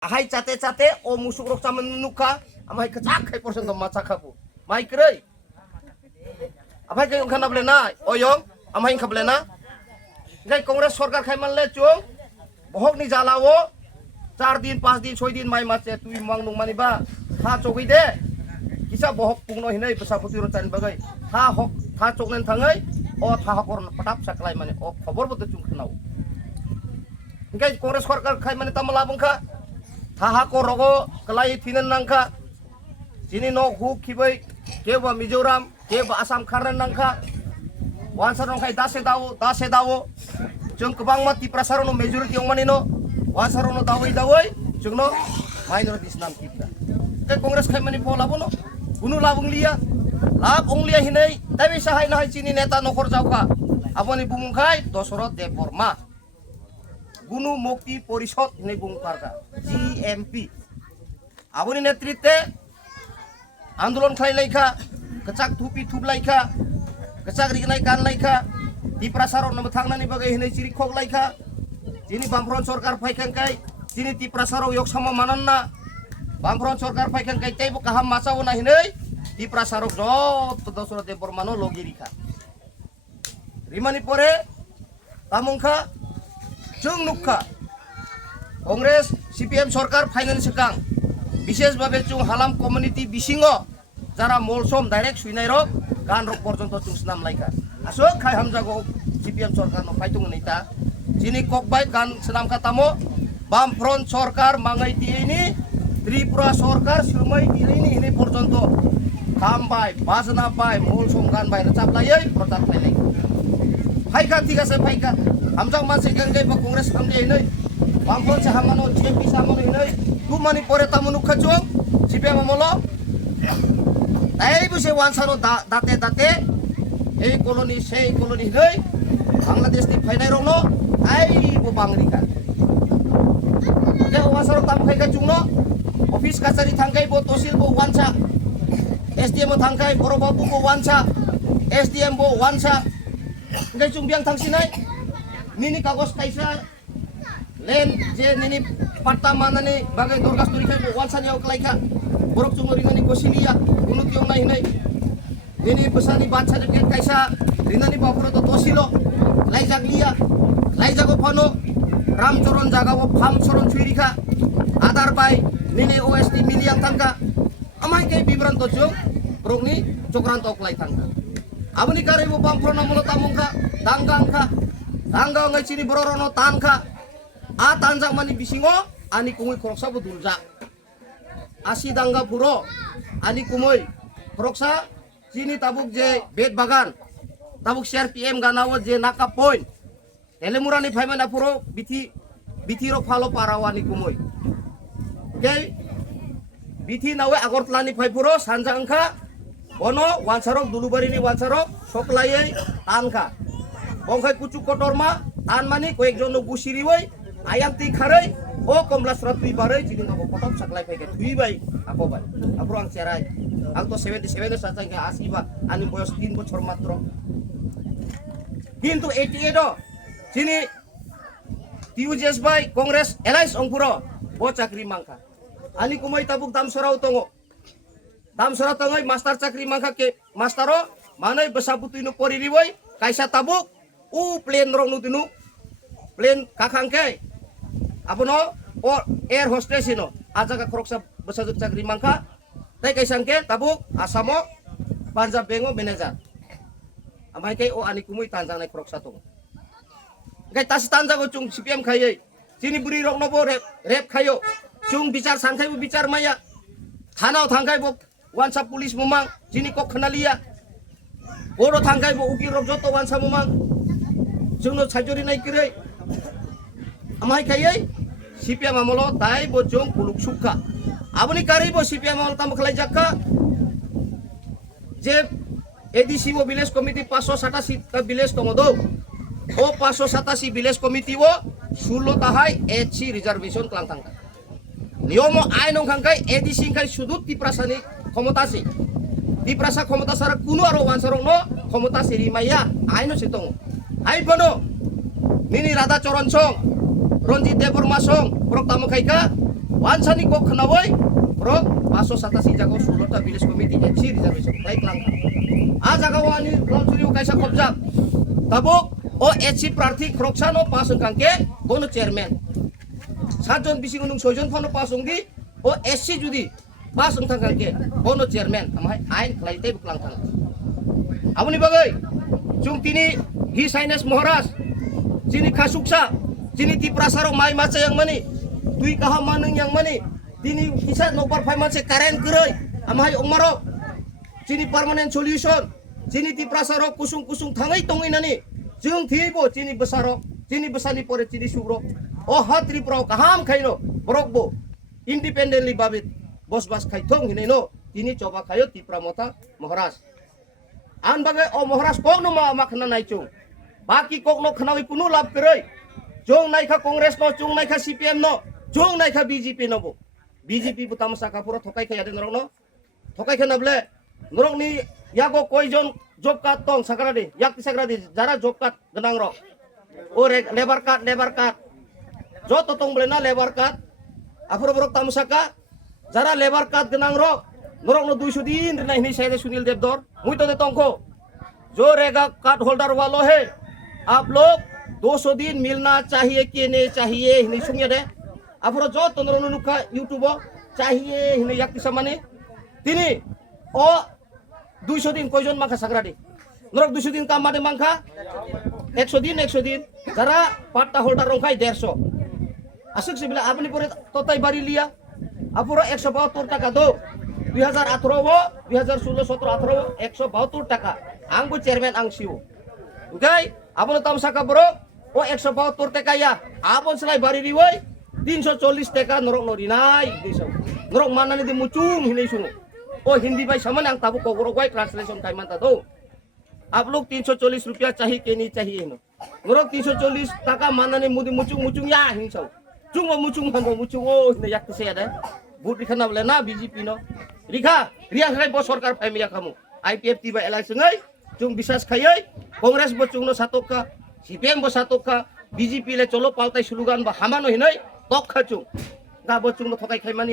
ahai cate o musuk rok sama nuka amai kecak kai porsen to macak aku mai krei apa ke khana blena oyong amai khablena gai kongres sarkar khai manle chung bohok ni jalawo 4 दिन 5 दिन 6 दिन mai mace tui mang nung mani ba ha chogui de kisa bohok pungno hinai pesa putiro chan bagai ha hok ha choknen thangai o tha hakor patap saklai mane o khobor bote chung khnau gai kongres sarkar khai mane tamala bungkha tha hakor rogo kelai thinen nangkha sini no hu khibai keba mizoram keba asam kharren nangkha wansar nong khai dase dawo chung kebang mati prasarono majority ong manino wasarono dawai jungno minority islam kita ke kongres khai mani pola bono gunu labung lia labung lia hinai tapi sahai na sini neta nokor jauka aboni bumung khai Dosrot Deborma gunu mukti porishod hinai bung parka GMP aboni netritwe आंदोलन खाई लाइखा कचाक थुपी थुप लाइखा कचाक रिगनाय गान लाइखा ती प्रसारन थांनानै बगै हिनै चिरि खक लाइखा जिनि बामफ्रन सरकार फाइखांखाय जिनि ती प्रसाराव यक्समा मानन्ना बामफ्रन सरकार फाइखांखाय तैबो काहाम मासाव ना हिनै ती प्रसारक जत Dosrot Debormano लगिरिखा रिमानि परे तामुंखा जों नुखा कांग्रेस CPM सरकार फाइनान्स सेकां विशेष भावे चुं हालाम कम्युनिटी बिसिङो যারা মলসম ডাইরেক্ট সুইনাই রক গান রক পর্যন্ত চুসনাম লাইকা আসক খাই হামজাগো সিপিএম সরকার ন ফাইতুং নেতা যিনি ককবাই গান সেনাম খাতামো বাম ফ্রন্ট সরকার মাঙ্গাই দিয়েনি ত্রিপুরা সরকার সুরমাই দিয়েনি হিনে পর্যন্ত খাম বাই বাজনা বাই মলসম গান বাই রচাবলাই প্রচার খাইলাই ফাইকা ঠিক আছে ফাইকা হামজাগ মানসি গঙ্গাই বা কংগ্রেস খামদি হিनै বাম ফ্রন্ট সাহামানো জিএমপি সাহামানো হিनै তুমানি পরে তামুনু খাচুং সিপিএম আমলো তাই বসে ওয়ানসারো দাতে এই কলোনি সেই কলোনি হই বাংলাদেশ নি ফাইনাই রংনো আই বো বাংলিকা যে ওয়ানসারো তাম খাইকা চুংনো অফিস কাছারি থাঙ্গাই বো তহসিল বো ওয়ানসা SDM থাঙ্গাই বড়বাবু বো ওয়ানসা SDM বো ওয়ানসা গাই চুংবিয়াং থাংसिनाय নিনি কাগজ কাইসা লেন যে নিনি পাট্টা মানানি বাগে দরগাস্তরি খাই বো ওয়ানসানি অকলাইকা borok cungo rinani kosilia unu tiong na hinay ini pesani baca juga kaisa rinani bapuro to tosilo laijak lia laijago phano ramchoron jagawo pham soron chuirika adar bai nini OST miliang tangka amai kai bibran to jong brokni cokran tok lai tangka abuni kare bo bamfro namulo tamungka dangka ngai cini bororono tanka a tanjang mani bisingo ani kungui koroksa bo dulja Asi dangga puro ani kumoy proksa sini tabuk je bed bagan tabuk share PM ganawo je naka point telemurani phaimana puro bithi ro phalo parawani kumoy okay bithi nawe agortlani phai puro sanja angkha bono wansarok dulubarini wansarok soklai tanka bongkhai kucuk kotorma tan mani koek jono gusiriwai ayam ti kharai o komlas ratui barai jini ngabo potong saklai paike thui bai ako bai apro ang cerai ang to 77 saja ke asiba ani boyos 3 বছর মাত্র কিন্তু 88 jini TUJS bai kongres Elias ongpuro bo chakri mangka ani kumai tabuk dam sorau tongo master chakri mangka ke mastero manai besabutu inu poriri bai kaisa tabuk u plane rong nutinu plane kakangke apono o air hostess ino ajaga kroksa besajuk chakri mangka tai kaisangke tabuk asamo Punjab bengo manager amai kai o ani kumui tanjang nai kroksa tong gai tas tanjago chung CPM khayai sini buri rok nobo rep khayo chung bicar sangkai bu bicar maya thanao thangkai bo wansa pulis mumang sini kok khenalia oro thangkai bo uki rok joto wansa mumang jungno chajori nai kirei amai khayai CPM amolo tai bo jong puluk suka aboni kari bo CPM amolo tam khlai jakka je ADC bo village committee 587 ta village tomodo o 587 village committee wo 16 tahai HC reservation klang tangka niyomo ainong khangkai ADC kai sudut tiprasani khomotasi tiprasa khomotasara kuno aro wansarong no khomotasi rimaya aino sitong ai bono nini Radha Choron Song Ronjit Deborma Song Prok tamu kaika wansani kok kenawai bro paso satasi jago 16 ta village committee HC reservation baik lang a jaga wani langsuri kaisa kopjak tabuk o HC प्रार्थी kroksan o pasun kangke bono chairman sajon bising unung sojon phano pasung di o SC judi pasung kangke bono chairman amai ain klaite buklang thang amuni bagai jung tini hi saines moharas jini khasuksa jini ti prasaro mai macha yang mani tui kaha manung yang mani dini kisah nomor 5 manse karen kerai amai omaro jini permanent solution jini ti prasaro kusung thangai tongai nani jung thibo jini besaro jini besani pore jini sugro oh hatri pro kaham khaino borokbo independently babit bos bas khaithong hineno jini coba kayo ti pramota moharas an bagai o moharas kok no ma khana nai chung baki kok no khanawi kunu lab kerai jong nai kha congress no jong nai kha CPM no jong nai kha BJP no bo BJP butam saka pura thokai kha yade norok no thokai kha nable norok ni yago koijon job card tong sagradi yak sagradi jara job card genang ro o labor card jo to tong blena labor card apura borok tam saka jara labor card genang ro norok no 200 दिन rena ini saya Sunil Deodhar मुई तो देता हूँ जो रेगा card holder वालों है आप लोग 200 दिन मिलना चाहिए कि नहीं चाहिए नहीं सुनिए दे आप जो तो नरोनु का यूट्यूब चाहिए नहीं याक किसा माने तिनी ओ 200 दिन कोई जोन माखा सगराडी नरक 200 दिन काम माने मांखा 100 दिन जरा पाट्टा holder रोंखाई 150 asuk sebila apni pore totai bari liya apura 172 টাকা do 2018 wo 2016 17 18 172 টাকা anggo chairman ang siu okay apun tam saka bro o 172 টাকা ya apun selai bari riwoi 340 টাকা norok norinai diso norok mana ni di mucung hinai sunu o hindi bai saman ang tabu kogoro goi translation kai manta do आप लोग 340 रुपया चाहिए के नहीं चाहिए no norok 340 টাকা mana ni mudi mucung ya hinsau chung mucung o ne yak se ada বুট রিখা না বলে না বিজেপি ন রিখা রিয়া খাই ব সরকার ফাইমিয়া খামু আইপিএফ টি বা এলআইসি নাই চুং বিশ্বাস খাইই কংগ্রেস ব চুং ন সাতকা সিপিএম ব সাতকা বিজেপি লে চলো পাল্টাই স্লোগান বা হামানো হিনই তক খাচুং গা ব চুং ন থকাই খাইমানি